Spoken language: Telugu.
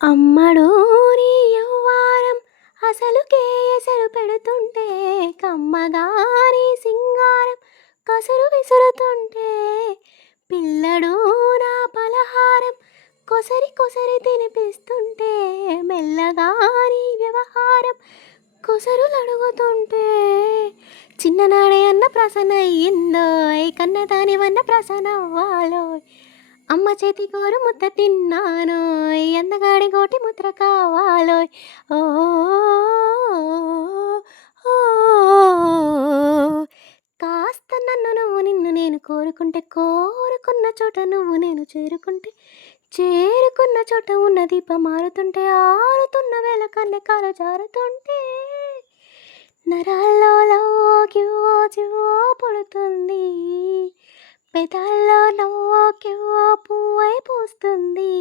అమ్మడు నీ యవ్వారం అసలుకే ఎసరు పెడుతుంటే కమ్మగా నీ సింగారం కసురు విసురుతుంటే పిల్లడు నా పలహారం కొసరి కొసరి తినిపిస్తుంటే మెల్లగా నీ వ్యవహారం కొసరులడుగుతుంటే చిన్ననాడే అన్న ప్రసన్న అయ్యిందో కన్నదాని వన్న ప్రసన్న అవ్వాలో అమ్మ చేతి కూర ముద్ద తిన్నాను అందగాడి గోటి ముద్ర కావాలోయ్ ఓ ఓ, కాస్త నన్ను నువ్వు నిన్ను నేను కోరుకుంటే కోరుకున్న చోట నువ్వు నేను చేరుకుంటే చేరుకున్న చోట ఉన్న దీపం మారుతుంటే ఆరుతున్న వేళ కన్నెకాలు జారుతుంటే నరాల్లో లవ్వో కివ్వో చివ్వో పుడుతుంది పెదాల్లో నవ్వో కివ్వో పువ్వై పూస్తుంది